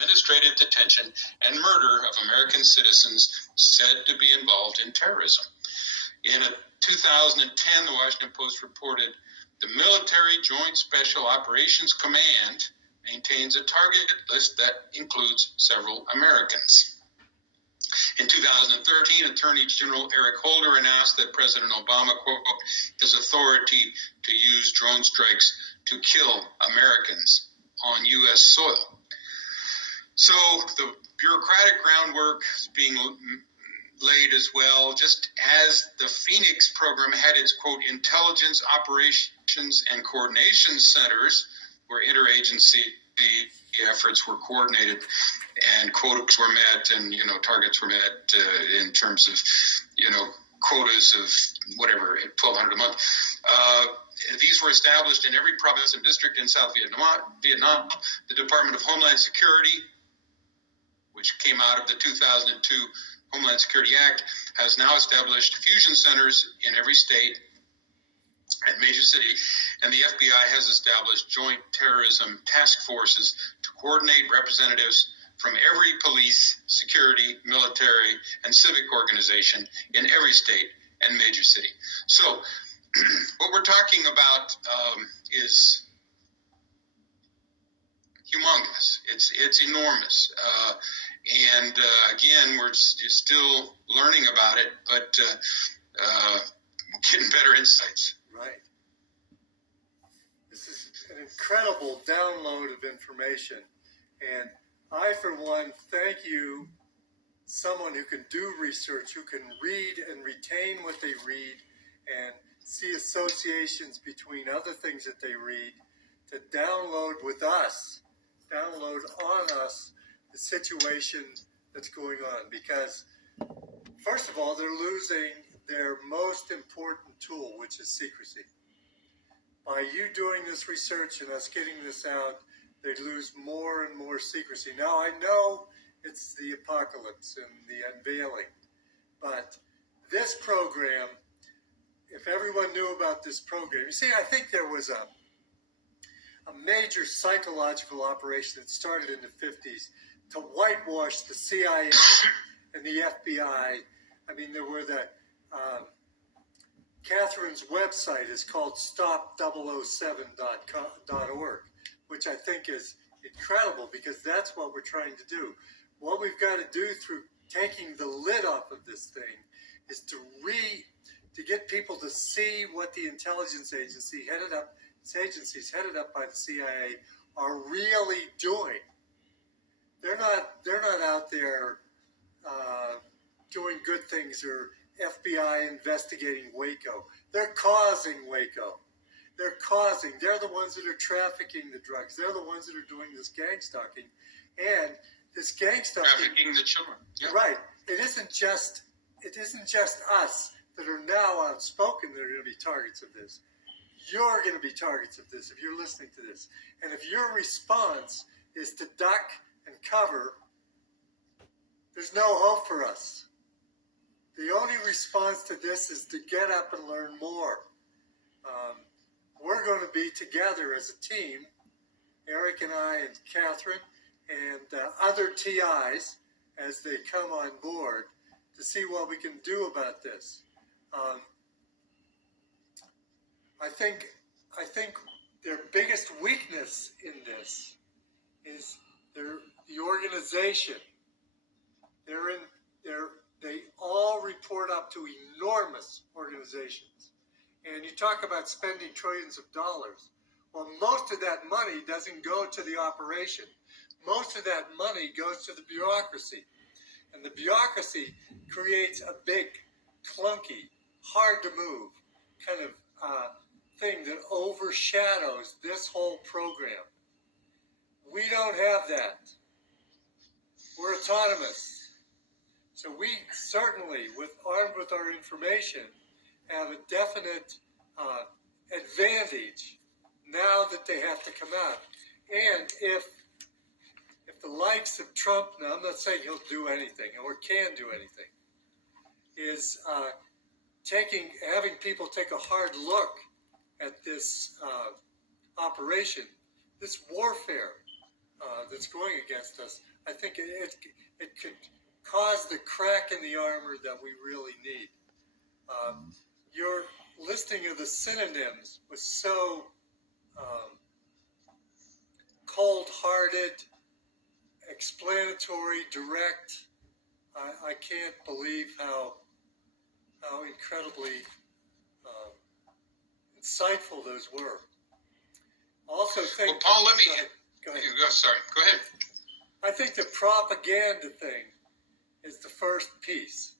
administrative detention, and murder of American citizens said to be involved in terrorism. In 2010, the Washington Post reported the Military Joint Special Operations Command maintains a target list that includes several Americans. In 2013, Attorney General Eric Holder announced that President Obama, quote, has authority to use drone strikes to kill Americans on U.S. soil. So the bureaucratic groundwork is being laid as well, just as the Phoenix program had its, quote, intelligence operations and coordination centers where interagency efforts were coordinated and quotas were met and, targets were met in terms of, quotas of whatever, 1,200 a month. These were established in every province and district in South Vietnam. The Department of Homeland Security, which came out of the 2002 Homeland Security Act, has now established fusion centers in every state and major city, and the FBI has established joint terrorism task forces to coordinate representatives from every police, security, military, and civic organization in every state and major city. So what we're talking about is humongous. It's enormous. Again, we're still learning about it, but getting better insights. Right. This is an incredible download of information. And I, for one, thank you, someone who can do research, who can read and retain what they read and see associations between other things that they read, to download on us the situation that's going on. Because, first of all, they're losing their most important tool, which is secrecy. By you doing this research and us getting this out, they lose more and more secrecy. Now, I know it's the apocalypse and the unveiling, but this program, if everyone knew about this program, you see, I think there was a major psychological operation that started in the 50s to whitewash the CIA and the FBI. I mean, there were the Catherine's website is called stop007.org, which I think is incredible because that's what we're trying to do. What we've got to do through taking the lid off of this thing is to get people to see what the intelligence agencies headed up by the CIA are really doing. They're not out there doing good things or FBI investigating Waco. They're causing Waco. They're the ones that are trafficking the drugs. They're the ones that are doing this gang stalking. And this gang stalking, trafficking the children. Yeah. Right. It isn't just us that are now outspoken that are going to be targets of this. You're going to be targets of this if you're listening to this. And if your response is to duck and cover, there's no hope for us. The only response to this is to get up and learn more. We're going to be together as a team, Eric and I and Catherine and other TIs as they come on board to see what we can do about this. I think their biggest weakness in this is the organization. They all report up to enormous organizations. And you talk about spending trillions of dollars. Well, most of that money doesn't go to the operation. Most of that money goes to the bureaucracy. And the bureaucracy creates a big, clunky, hard to move kind of thing that overshadows this whole program. We don't have that. We're autonomous. So we certainly, armed with our information, have a definite advantage now that they have to come out. And if the likes of Trump, now I'm not saying he'll do anything or can do anything, is having people take a hard look at this operation, this warfare that's going against us, I think it could cause the crack in the armor that we really need. Your listing of the synonyms was so cold-hearted, explanatory, direct. I can't believe how incredibly insightful those were. Also, well, Paul, let me. Go ahead. Sorry, go ahead. I think the propaganda thing is the first piece,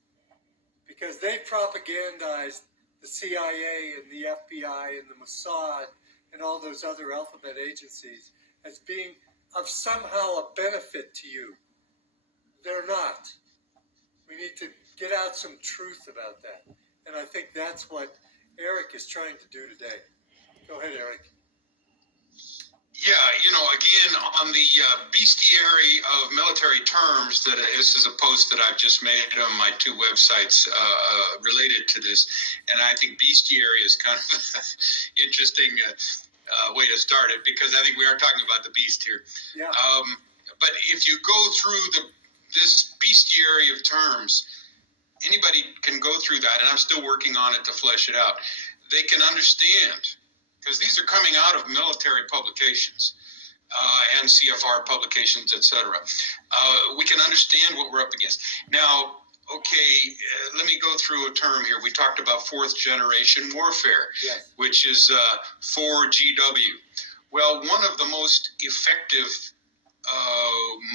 because they propagandized the CIA and the FBI and the Mossad and all those other alphabet agencies as being of somehow a benefit to you. They're not. We need to get out some truth about that. And I think that's what Eric is trying to do today. Go ahead, Eric. Yeah, again, on the bestiary of military terms, this is a post that I've just made on my two websites related to this, and I think bestiary is kind of an interesting way to start it, because I think we are talking about the beast here. Yeah. But if you go through this bestiary of terms, anybody can go through that, and I'm still working on it to flesh it out. They can understand, because these are coming out of military publications and CFR publications, etc. We can understand what we're up against. Now, okay, let me go through a term here. We talked about fourth generation warfare, yes, which is 4GW. Well, one of the most effective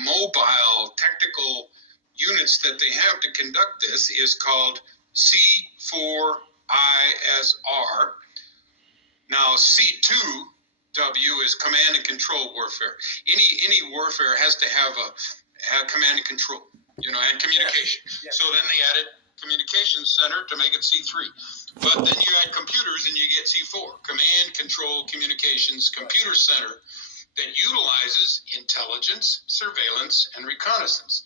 mobile tactical units that they have to conduct this is called C4ISR. Now, C2W is command and control warfare. Any warfare has to have a command and control, and communication. Yes. Yes. So then they added communications center to make it C3. But then you add computers and you get C4, command, control, communications, computer center, that utilizes intelligence, surveillance, and reconnaissance.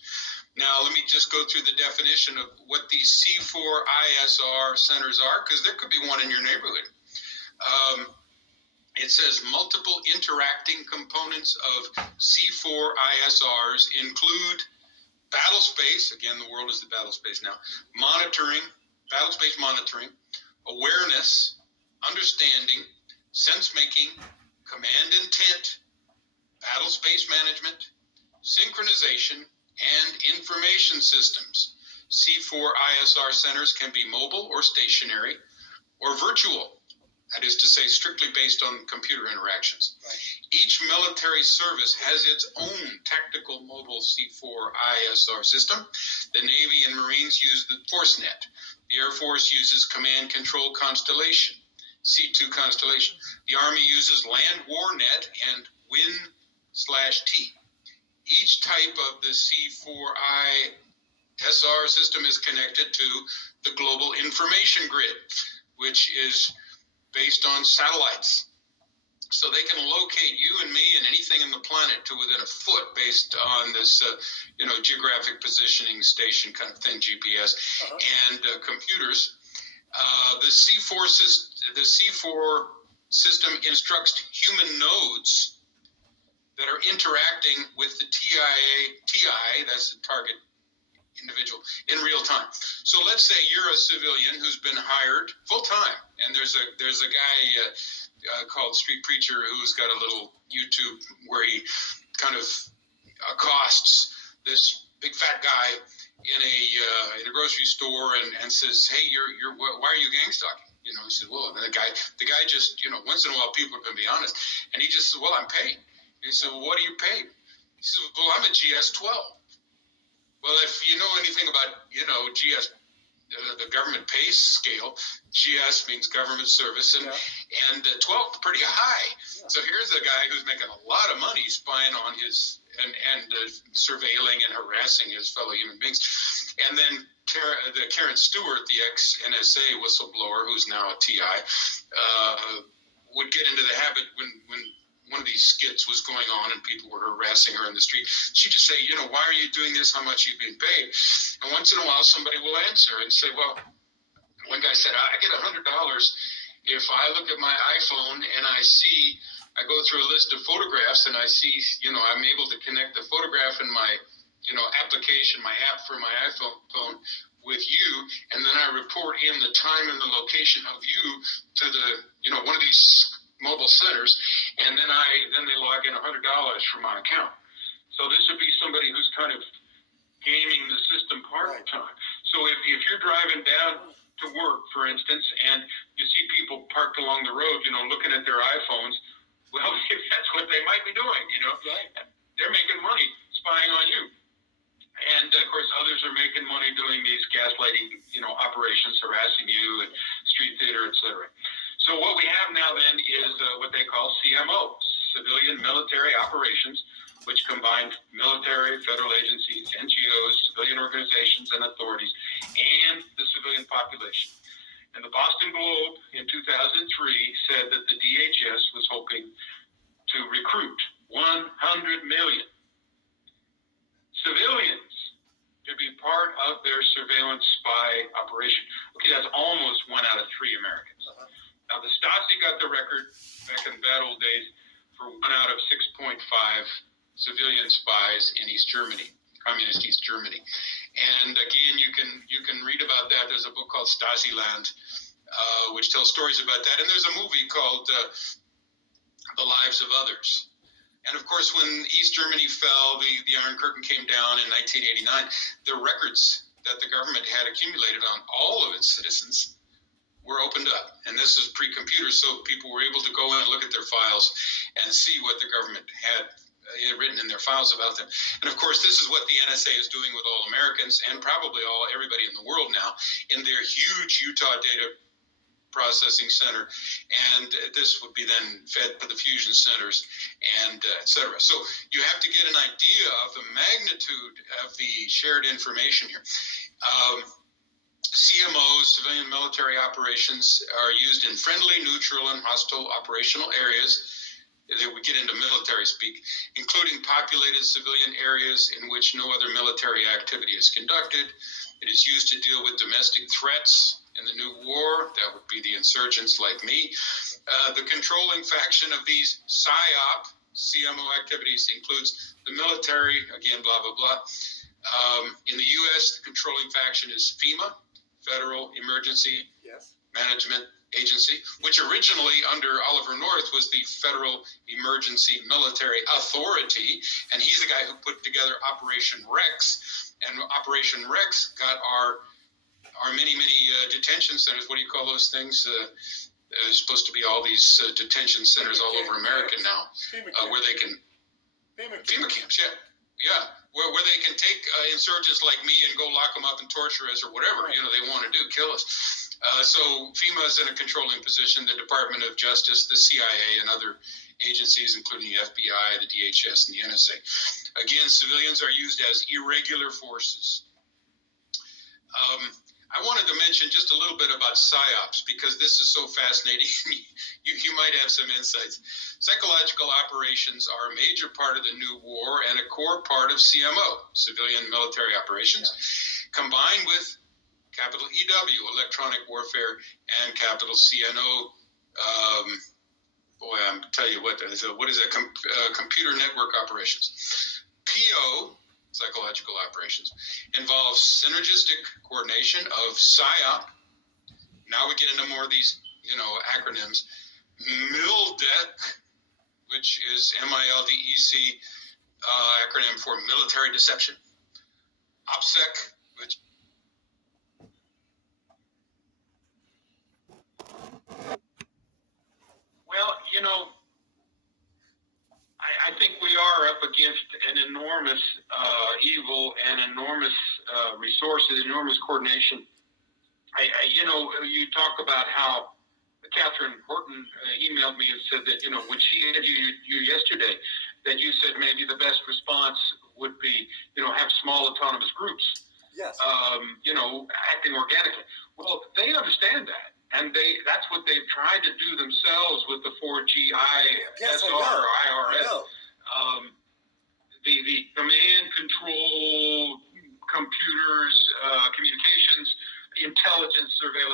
Now, let me just go through the definition of what these C4ISR centers are, because there could be one in your neighborhood. It says multiple interacting components of C4ISRs include battle space, again, the world is the battle space now, battle space monitoring, awareness, understanding, sense-making, command intent, battle space management, synchronization, and information systems. C4ISR centers can be mobile or stationary or virtual. That is to say, strictly based on computer interactions. Right. Each military service has its own tactical mobile C4ISR system. The Navy and Marines use the ForceNet. The Air Force uses Command Control Constellation, C2 Constellation. The Army uses Land War Net and WIN/T. Each type of the C4ISR system is connected to the Global Information Grid, which is based on satellites. So they can locate you and me and anything in the planet to within a foot based on this, geographic positioning station kind of thing, GPS, and computers. The C4 system instructs human nodes that are interacting with the TI, that's the target individual, in real time. So let's say you're a civilian who's been hired full time, and there's a guy called Street Preacher who's got a little YouTube where he kind of accosts this big fat guy in a grocery store and says, "Hey, you're why are you gang stalking?" He says, "Well," and the guy just once in a while people are going to be honest, and he just says, "Well, I'm paid." And he said, "Well, what are you paid?" He says, "Well, I'm a GS-12. Well, if you know anything about, GS, the government pay scale, GS means government service, and 12 pretty high. Yeah. So here's a guy who's making a lot of money spying on his and surveilling and harassing his fellow human beings. And then Karen Stewart, the ex-NSA whistleblower, who's now a TI, would get into the habit when one of these skits was going on and people were harassing her in the street. She'd just say, "Why are you doing this? How much are you being paid?" And once in a while, somebody will answer and say, "Well," one guy said, "I get $100 if I look at my iPhone and I see I go through a list of photographs and I see, I'm able to connect the photograph in my, application, my app for my iPhone with you, and then I report in the time and the location of you to the, one of these mobile centers, and then they log in $100 from my account. So this would be somebody who's kind of gaming the system part of the time. So if you're driving down to work, for instance, and you see people parked along the road, looking at their iPhones, well, that's what they might be doing, They're making money spying on you. And, of course, others are making money doing these gaslighting, operations, harassing you, and street theater, et cetera. So what we have now then is what they call CMO, Civilian Military Operations, which combine military, federal agencies, NGOs, civilian organizations, and authorities, and the civilian population. And the Boston Globe in 2003 said that the DHS was hoping to recruit 100 million civilians to be part of their surveillance spy operation. Okay, that's almost 1 out of 3 Americans. Now, the Stasi got the record back in bad old days for 1 out of 6.5 civilian spies in East Germany, communist East Germany. And again, you can read about that. There's a book called Stasiland, which tells stories about that. And there's a movie called The Lives of Others. And of course, when East Germany fell, the Iron Curtain came down in 1989, the records that the government had accumulated on all of its citizens were opened up. And this is pre-computer, so people were able to go in and look at their files and see what the government had written in their files about them. And of course, this is what the NSA is doing with all Americans and probably everybody in the world now in their huge Utah data processing center, and this would be then fed to the fusion centers and et cetera. So you have to get an idea of the magnitude of the shared information here. CMOs, civilian military operations, are used in friendly, neutral, and hostile operational areas. They would get into military speak, including populated civilian areas in which no other military activity is conducted. It is used to deal with domestic threats in the new war. That would be the insurgents like me. The controlling faction of these PSYOP, CMO activities, includes the military, again, blah, blah, blah. In the U.S., the controlling faction is FEMA, Federal Emergency Management Agency, which originally under Oliver North was the Federal Emergency Military Authority, and he's the guy who put together Operation Rex, and Operation Rex got our many detention centers. What do you call those things? There's supposed to be all these detention centers all over America now, where they can FEMA camps, where they can take insurgents like me and go lock them up and torture us or whatever they want to do, kill us. So FEMA is in a controlling position. The Department of Justice, the CIA, and other agencies, including the FBI, the DHS, and the NSA. Again, civilians are used as irregular forces. I wanted to mention just a little bit about PSYOPs because this is so fascinating. you might have some insights. Psychological operations are a major part of the new war and a core part of CMO, civilian military operations, combined with capital EW, electronic warfare, and capital CNO. I'm telling you what is that? Computer network operations. PO, psychological operations, involves synergistic coordination of PSYOP. Now we get into more of these, acronyms. MILDEC, which is MILDEC, acronym for military deception. OPSEC, which I think we are up against an enormous evil and enormous resources, enormous coordination. You talk about how Catherine Horton emailed me and said that, when she had you yesterday, that you said maybe the best response would be, have small autonomous groups, acting organically. Well, they understand that. And that's what they've tried to do themselves with the 4G ISR or IRS. The command control, computers, communications, intelligence, surveillance.